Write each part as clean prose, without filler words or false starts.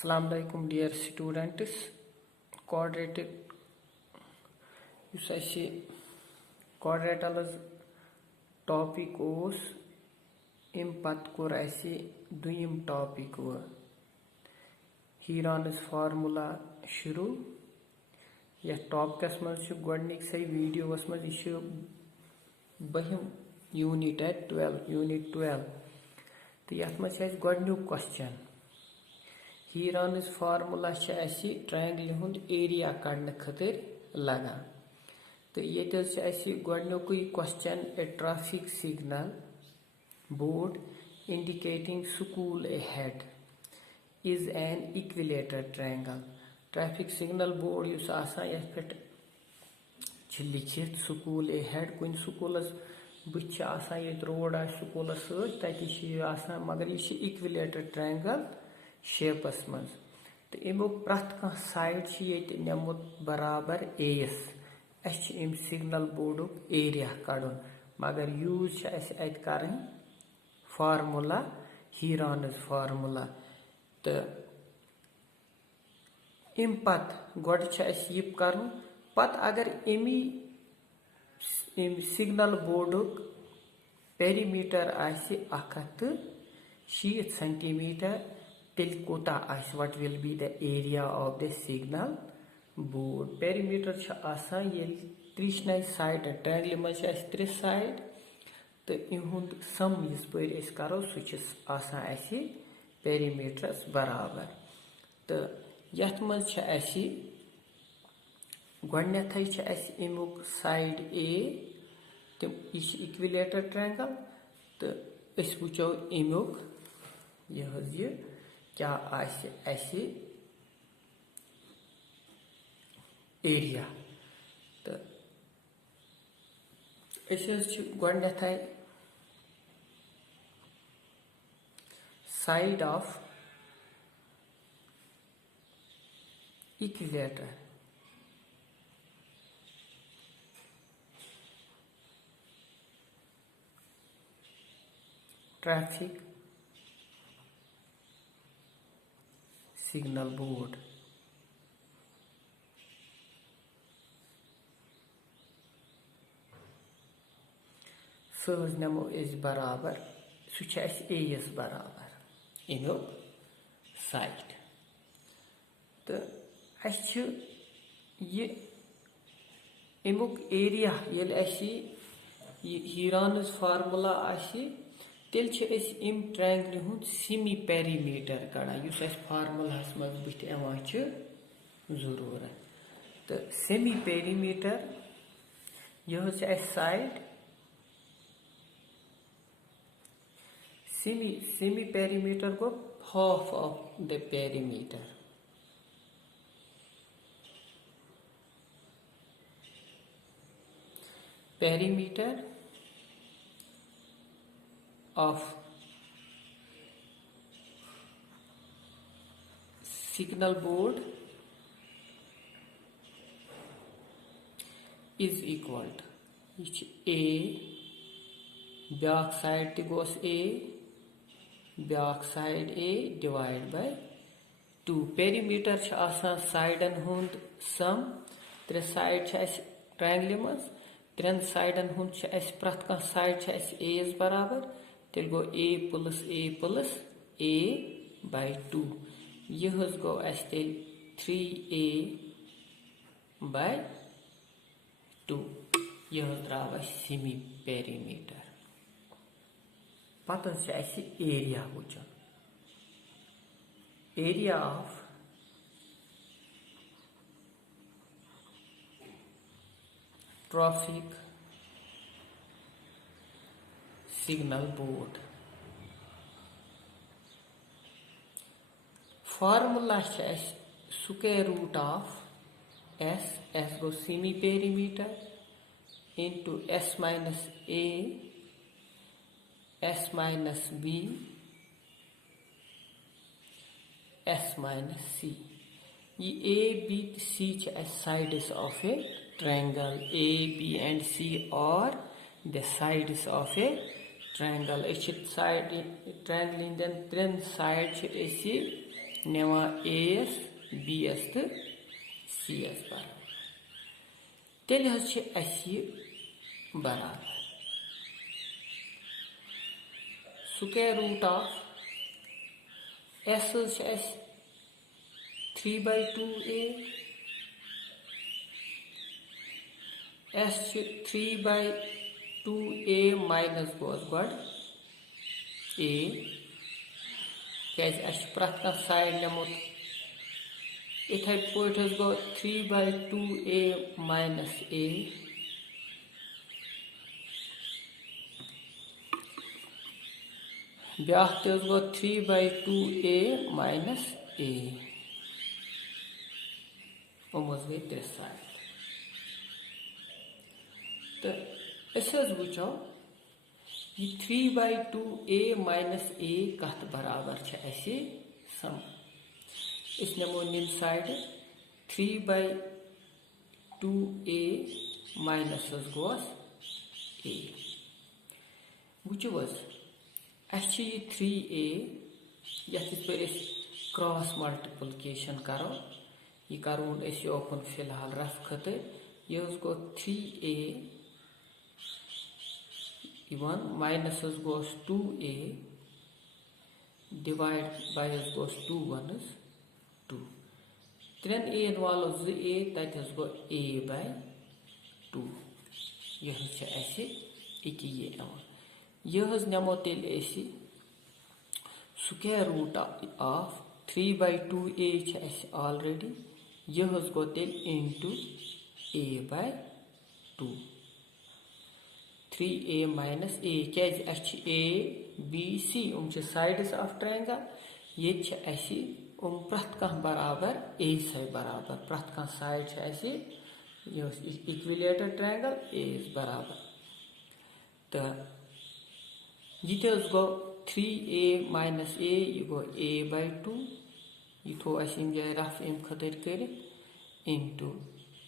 Assalamu alaikum dear students. Quadratic yus ase quadrilaterals topic os im pat kor ase duyim topic wa Heron's formula shuru ya topic as maz chu godnik sai video as maz ishu bahim unit at 12 तो यथ मज गोडन्यू question Heron's formula triangle हुंद area कड़ने खतर लगान तो ये गोडन्युक question a traffic signal board indicating school ahead is an equilateral triangle traffic signal board युस आसान यथ पे लिखित स्कूल ahead कुन स्कूलस बुच आसान ये रोड आ स्कूलस सती आसान मगर ये इक्विलेटर ट्रायंगल शेपस मज तो अमुक प्रथ कह साइड ये नमुत बराबर एस अम सिग्नल बोर्डुक एरिया कड़न मगर यूज कर फार्मूला Heron's फार्मूला तो अम पत गोड यह कर पत अगर अमी सिग्नल बोर्डुक पेरीमीटर आसि 160 सेंटीमीटर तेल कोता आसि what will be the area of the signal board perimeter आसान ये त्रिशनाई साइड ट्रायंगल मज 3 साइड तो इहुंद सम इस पर करो सह आसान पेरीमीटरस बराबर तो यथ मज गोडनेथ अमुक साइड ए तम यह इक्विलेटर ट्रायंगल तो वो अमुक यह क्या एरिया तो गोडनेथ side of equilateral traffic signal board सज नमो बराबर सह एस बराबर अमुक साइड तो अमुक एरिया Heron's फार्मूला तेल अम ट्रायंगल हुंद सेमी पेरीमीटर कड़ान युस फार्मूलास मज बुथ जरूरत तो सेमी पेरीमीटर यह साइड सेमी पेरीमीटर गो half of the perimeter perimeter of signal board is equal to A back side goes A back side A divided by 2 perimeter आसान साइडन हुंद सम 3 साइड ट्रायंगल मज 3 साइडन हुंद प्रथ कह साइड एस बराबर तेल गो A plus A by 2 यह गो तेल 3A by 2 यह द्राव semi perimeter पत एरिया वुचन area of traffic signal board formula square root of s गो semi perimeter into S minus A S minus B S minus C ये A B C sides of a triangle A B and C are the sides of a triangle side triangle in the three sides निवान A B तो C बराबर तेल बराबर square root of S 3/2A S 3/2A minus गोस गड A क्या प्रत side नमुत इथे पे गो 3/2A माइनस A ब्या गो 3/2A माइनस A गई 3 साइड तो वो ये 3/2A माइनस A कत बराबर सम इस नमो निम side 3/2A minus goes A वो ये 3A ये क्रॉस मल्टीप्लिकेशन करो ये करोन ओपन फिलहाल रफ खतर यह गो 3A minus goes 2A divide by goes 2 1 2 3 A वालो 2A तथ गो A/2 यह यह नमो तेल square root of 3/2A already यह गो तेल into A/2 3A minus A क्या A B C sides of triangle ये प्रत बराबर A से बराबर प्रत साइड इक्विलेटरल ट्रायंगल A बराबर तो ये गो 3A माइनस A यह गो A/2 यह थो जाए रफ अम खतर कर इंटू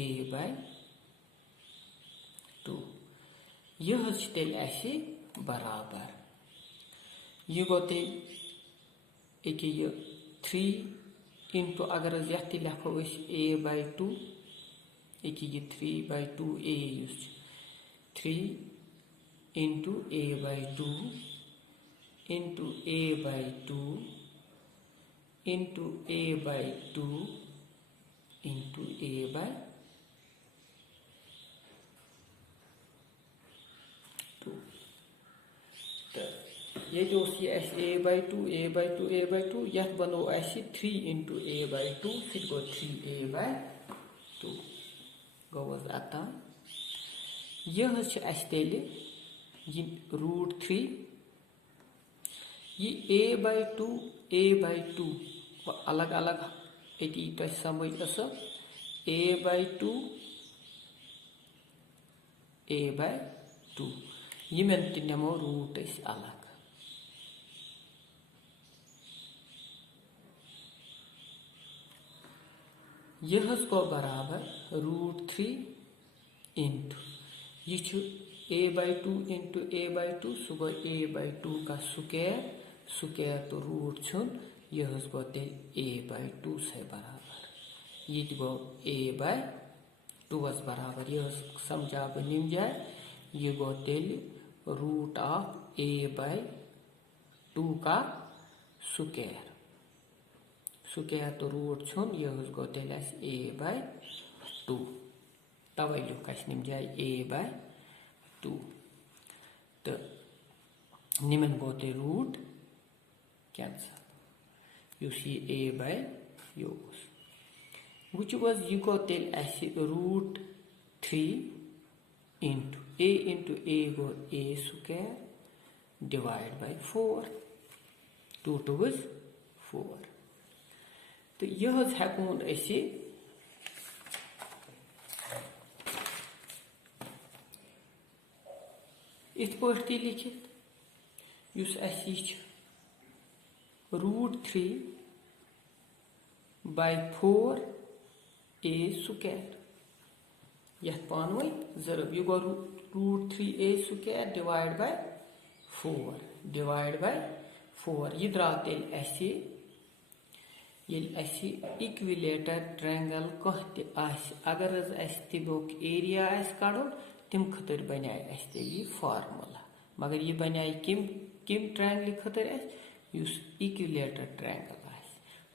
A/2 यह तेल बराबर यह गो तेल ये 3 इंटू अगर ये लिखो A/2 ये 3/2A 3 into A/2 into A/2 into A/2 into A/2 ये A/2 यह बनो 3 इंटू A/2 फिर गो 3A/2 गोस अता यह तेल √3 ये A/2 अलग अलग ये समझ A/2 A/2 यमन नमो रूट अलग यह गो बराबर √3 इंटू यह A/2 इंटू A/2 सह गो A/2 का स्क्वायर तो रूट छुन यह गो तेल A/2 से बराबर ये गो A/2 बराबर यह समझा बह निम जाए यह गो तेल रूट ऑफ A/2 का स्क्वायर तो रूट छुन यह गो तेल A/2 तवे लिख निम जाए A/2 तो निमन गो ते रूट कैंसल युस ये A/2 वो यह गो तेल √3 into A go A square divide by 4 2 2 4 तो यह हेकोन इत पे लिखित युस √3 बाय 4A स्क्वायर यह पानवे जरब यह गो √3A स्क्वायर डिवाइड बाय 4 यह द्राव तेल इक्विलेटर ट्रायंगल अगर तमिक एरिया कड़न तम खतर बना ये फार्मूला मगर यह बना किम ट्रायंगल खतर इक्विलेटर ट्रायंगल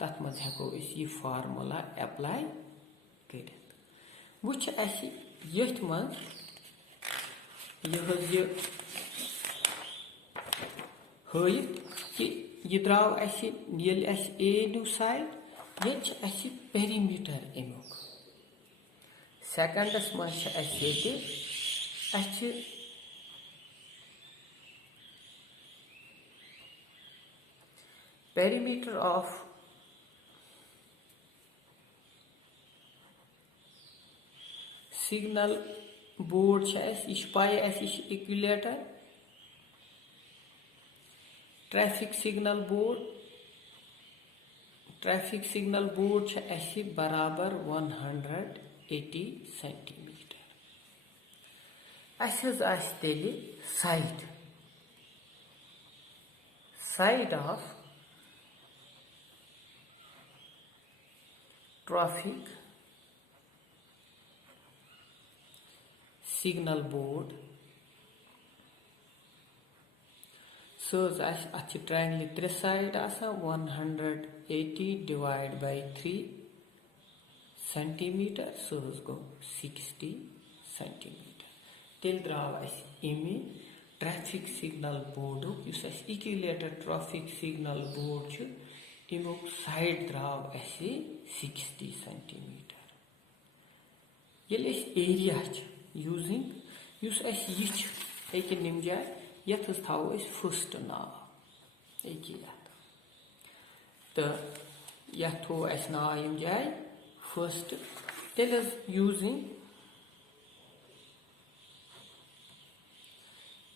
तथ मज हेको यह फार्मूला एप्लाई कर वुच यथ मज यह हयित कि यह द्राव ए न्यू साइड ये पेरीमीटर अमुक सेकंडस मज पेरीमीटर ऑफ सिग्नल बोर्ड यह पाई इक्विलेटर ट्रैफिक सिग्नल बोर्ड बराबर 180 सेंटीमीटर तेल side of traffic signal board अत triangle 3 side 180 divide by 3 centimetre गो 60 सेंटीमीटर तेल द्राव अमे traffic signal board equilateral traffic signal board अमुक साइड द्राव 60 सेंटीमीटर ये एरिया यूजिंग यह निम जाए यथ थो फर्स्ट नाव तो यथ थो नाव यम जाए फर्स्ट तेल यूजिंग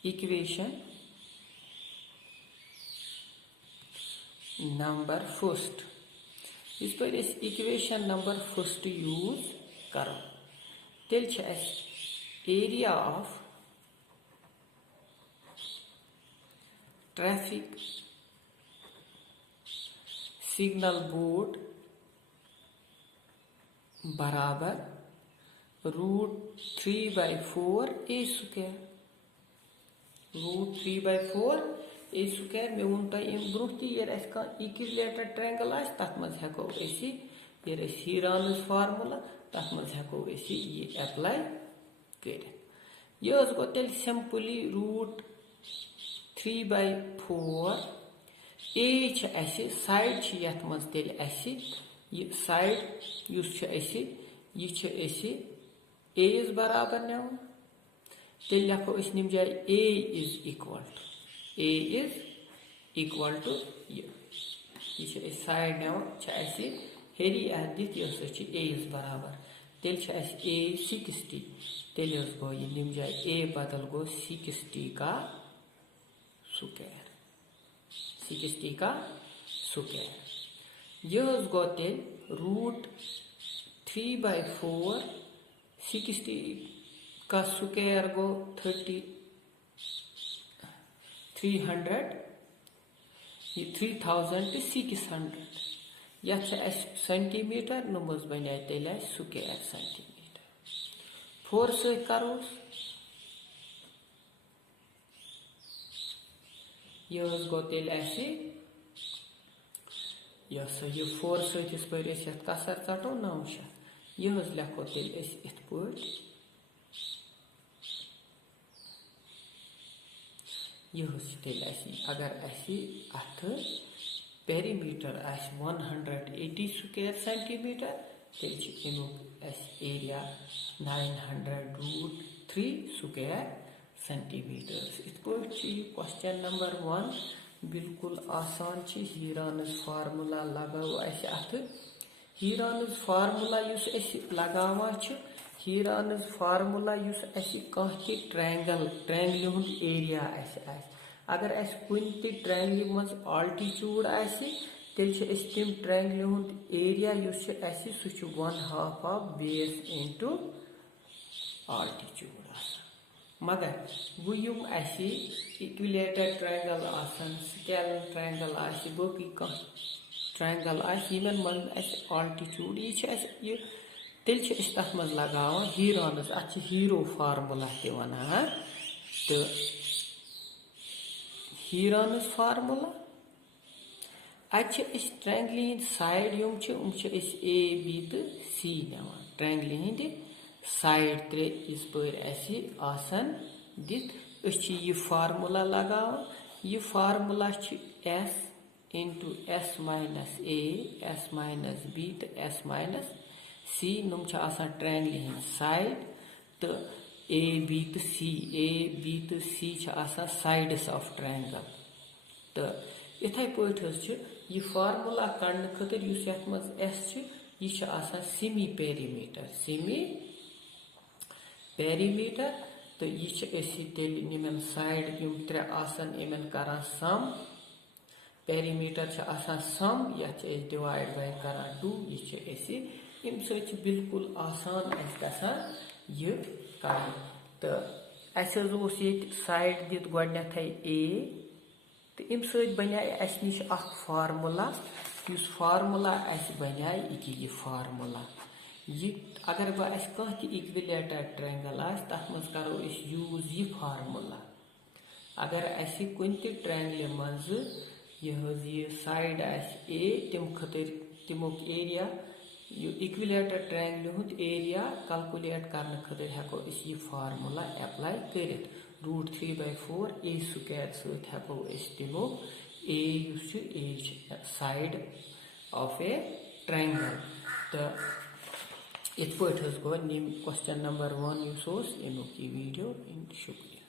इक्वेशन नंबर फर्स्ट इस पर इक्वेशन नंबर फर्स्ट यूज करो तेल area of traffic signal board बराबर √3/4 a स्क्वायर √3/4 a स्क्वायर मे वोन तुम ब्रो इक्विलेटर ट्रायंगल तथ मज हेको हीरानस फार्मूला तथ मज हेको यह एप्लाई कर यह गो तेल सिंपली √3/4 a साइड यथ मज तेल यह साइड यह बराबर नवन तेल लिखो निम जाए a इज इक्वल टू यह साइड नवन हेरी दिख a इज बराबर तेल a 60 तेल गो यह निम जाए a बदल गो 60 का स्क्वायर यह गो तेल √3/4 60 का स्क्वायर गो 300 3600 यह सेंटीमीटर नमज बना तेल स्क्वायर सेंटीमीटर 4 सत करोस यह गो तेल यह 4 सत पे कसर षटो 900 यह लिखो तेल इत यह तेल अगर अत पेरीमीटर 180 स्क्वायर सेंटीमीटर तेल अमुक एरिया 900√3 स्क्वायर सेंटीमीटर इत क्वेश्चन नंबर 1 बिल्कुल आसान हीरानस फार्मूला लगाओ अत हीरानस फार्मूला लगावान हीरानस फार्मूला ट्रायंगल हुंद एरिया अगर कुन ट्रायंगल मज आल्टीट्यूड तेल तम ट्रायंगल हुंद एरिया सह 1/2 ऑफ बेस इंटू आल्टीट्यूड मगर वो equilateral triangle scalene triangle B triangle altitude ये तेल तथ मज लगावान हीरानस अत हीरो फार्मूला ते वनान तो हीरानस फार्मूला अत ट्रायंगल हिंद साइड ए बी तो सी नवान ट्रायंगल हिंद साइड त्रे इस पर दित ये फार्मूला लगावान ये formula S into S minus A S minus B तो एस माइनस सी नुम ट्रायंगल हिंद साइड तो ए बी तो सी साइड्स ऑफ ट्रायंगल तो इथे पे यह फार्मूला कड़ने खतर यत मज एस यह सेमी पेरीमीटर तो यह तेल साइड यम त्रे इन करान सम पेरीमीटर सम यथ डिवाइड बाय करान 2 यह बिल्कुल आसान गसान यह कर तो साइड दित गथ ए तो अम बनिया निश फार्मूला उस फार्मूला बनिया यह फार्मूला यह अगर कह इक्विलेटर ट्रायंगल तथ मज करो यूज यह फार्मूला अगर कुन ट्रायंगल मज यह साइड ए तम खतर तमुक एरिया इक्विलेटर ट्रायंगल हुंद एरिया कैलकुलेट करने खतर हेको यह फार्मूला एप्लाई कर √3/4 ए स्क्वायर सत हेको तमुक ए साइड ऑफ ए ट्रायंगल तो इत पे गो क्वेश्चन नंबर 1 अमुक वीडियो शुक्रिया।